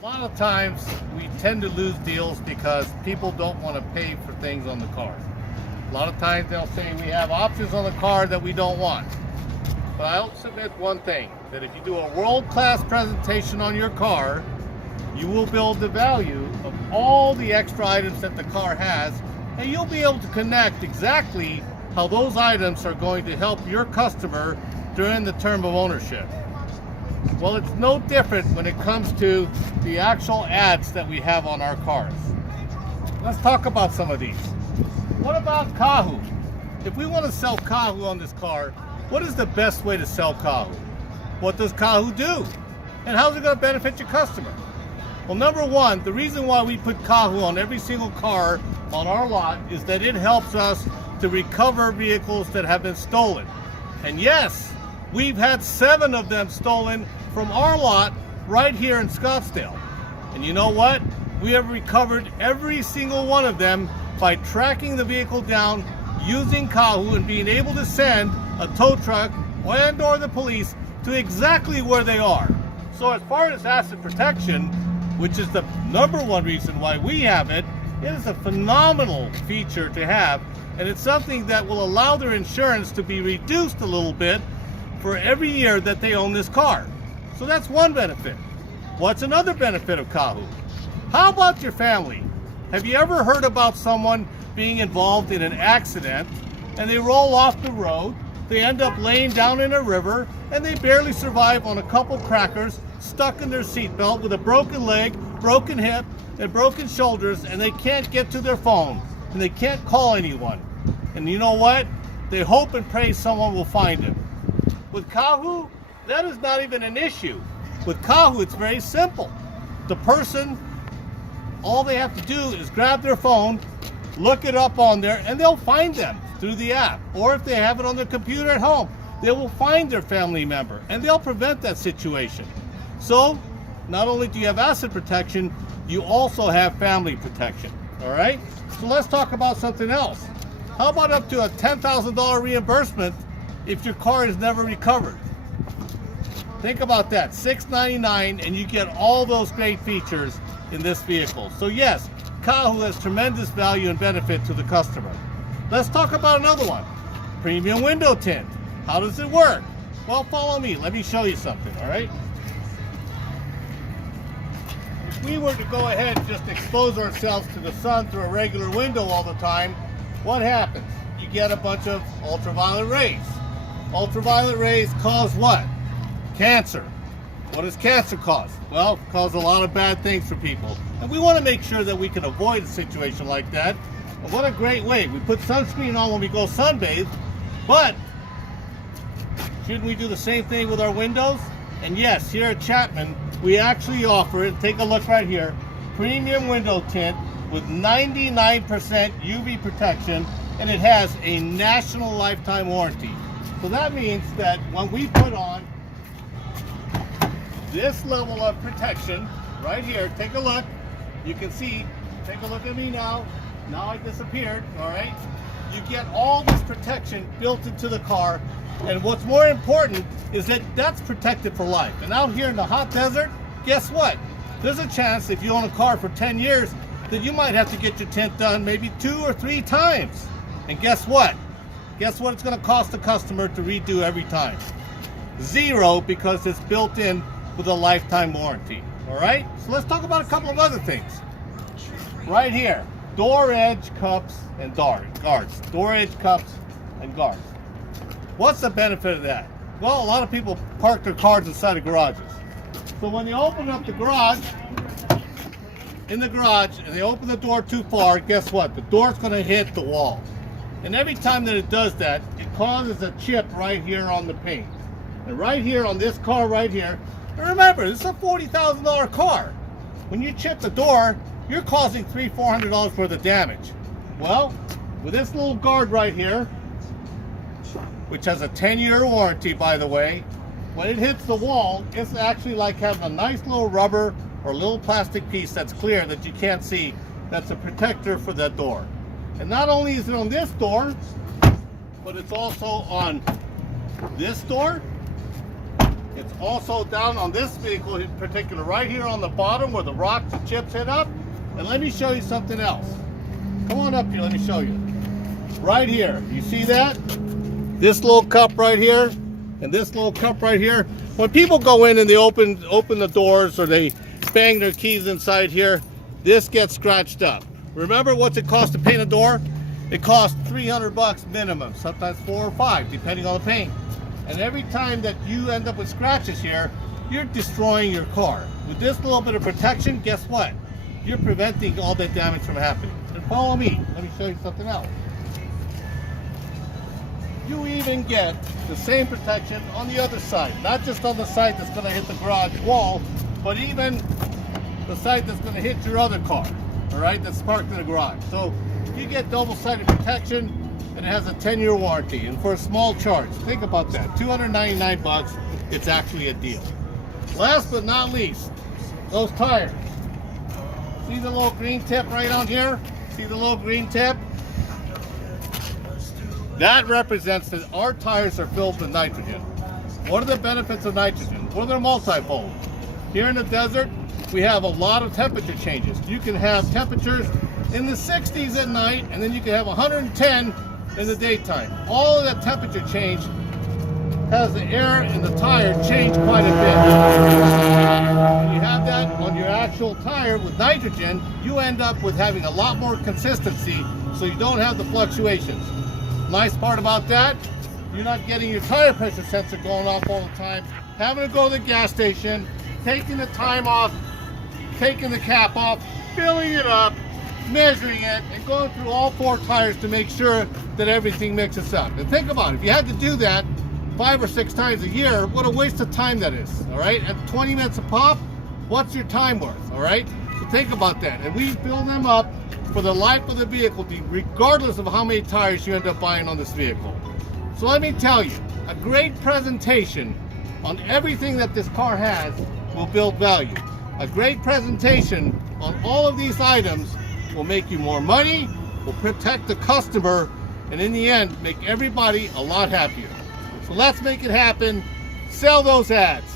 A lot of times we tend to lose deals because people don't want to pay for things on the cars. A lot of times they'll say we have options on the car that we don't want. But I'll submit one thing, that if you do a world-class presentation on your car, you will build the value of all the extra items that the car has, and you'll be able to connect exactly how those items are going to help your customer during the term of ownership. Well, it's no different when it comes to the actual ads that we have on our cars. Let's talk about some of these. What about Kahu? If we want to sell Kahu on this car, what is the best way to sell Kahu? What does Kahu do? And how's it going to benefit your customer? Well, number one, the reason why we put Kahu on every single car on our lot is that it helps us to recover vehicles that have been stolen. And yes, we've had 7 of them stolen from our lot right here in Scottsdale. And you know what? We have recovered every single one of them by tracking the vehicle down, using Kahu, and being able to send a tow truck and or the police to exactly where they are. So as far as asset protection, which is the number one reason why we have it, it is a phenomenal feature to have, and it's something that will allow their insurance to be reduced a little bit for every year that they own this car. So that's one benefit. What's another benefit of Kahu? How about your family? Have you ever heard about someone being involved in an accident and they roll off the road, they end up laying down in a river, and they barely survive on a couple crackers stuck in their seatbelt with a broken leg, broken hip, and broken shoulders, and they can't get to their phone and they can't call anyone. And you know what? They hope and pray someone will find them. With Kahu, that is not even an issue. With Kahu, it's very simple. The person, all they have to do is grab their phone, look it up on there, and they'll find them through the app. Or if they have it on their computer at home, they will find their family member, and they'll prevent that situation. So, not only do you have asset protection, you also have family protection. All right? So let's talk about something else. How about up to a $10,000 reimbursement if your car is never recovered? Think about that, $699, and you get all those great features in this vehicle. So yes, Kahu has tremendous value and benefit to the customer. Let's talk about another one, premium window tint. How does it work? Well, follow me, let me show you something, all right? If we were to go ahead and just expose ourselves to the sun through a regular window all the time, what happens? You get a bunch of ultraviolet rays. Ultraviolet rays cause what? Cancer. What does cancer cause? Well, it causes a lot of bad things for people. And we want to make sure that we can avoid a situation like that. And what a great way. We put sunscreen on when we go sunbathe, but shouldn't we do the same thing with our windows? And yes, here at Chapman, we actually offer it. Take a look right here. Premium window tint with 99% UV protection, and it has a national lifetime warranty. So that means that when we put on this level of protection right here, take a look, you can see, take a look at me now I disappeared, all right? You get all this protection built into the car, and what's more important is that that's protected for life. And out here in the hot desert, guess what? There's a chance if you own a car for 10 years that you might have to get your tint done maybe 2 or 3 times. And guess what? Guess what it's going to cost the customer to redo every time? $0, because it's built in with a lifetime warranty. All right? So let's talk about a couple of other things. Right here, door edge cups and guards. Door edge cups and guards. What's the benefit of that? Well, a lot of people park their cars inside of garages. So when they open up the garage, and they open the door too far, guess what? The door's going to hit the wall. And every time that it does that, it causes a chip right here on the paint. And right here on this car right here, and remember, this is a $40,000 car. When you chip the door, you're causing $300-400 worth of damage. Well, with this little guard right here, which has a 10-year warranty, by the way, when it hits the wall, it's actually like having a nice little rubber or little plastic piece that's clear that you can't see, that's a protector for that door. And not only is it on this door, but it's also on this door It's also down on this vehicle in particular, right here on the bottom where the rocks and chips hit up. And let me show you something else. Come on up here, let me show you. Right here, you see that? This little cup right here, and this little cup right here. When people go in and they open the doors or they bang their keys inside here, this gets scratched up. Remember what's it cost to paint a door? It costs $300 minimum, sometimes 4 or 5, depending on the paint. And every time that you end up with scratches here, you're destroying your car. With this little bit of protection, guess what? You're preventing all that damage from happening. And follow me, let me show you something else. You even get the same protection on the other side. Not just on the side that's gonna hit the garage wall, but even the side that's gonna hit your other car, all right, that's parked in the garage. So you get double-sided protection, and it has a 10-year warranty. And for a small charge, think about that, $299, it's actually a deal. Last but not least, those tires. See the little green tip right on here? See the little green tip? That represents that our tires are filled with nitrogen. What are the benefits of nitrogen? Well, they're multifold. Here in the desert, we have a lot of temperature changes. You can have temperatures in the 60s at night, and then you can have 110 in the daytime. All of that temperature change has the air in the tire change quite a bit. When you have that on your actual tire with nitrogen, you end up with having a lot more consistency, so you don't have the fluctuations. Nice part about that, you're not getting your tire pressure sensor going off all the time, having to go to the gas station, taking the time off, taking the cap off, filling it up, measuring it, and going through all 4 tires to make sure that everything mixes up. And think about it, if you had to do that 5 or 6 times a year, what a waste of time that is, all right? At 20 minutes a pop, what's your time worth, all right? So think about that. And we fill them up for the life of the vehicle, regardless of how many tires you end up buying on this vehicle. So let me tell you, a great presentation on everything that this car has will build value. A great presentation on all of these items will make you more money, will protect the customer, and in the end, make everybody a lot happier. So let's make it happen. Sell those ads.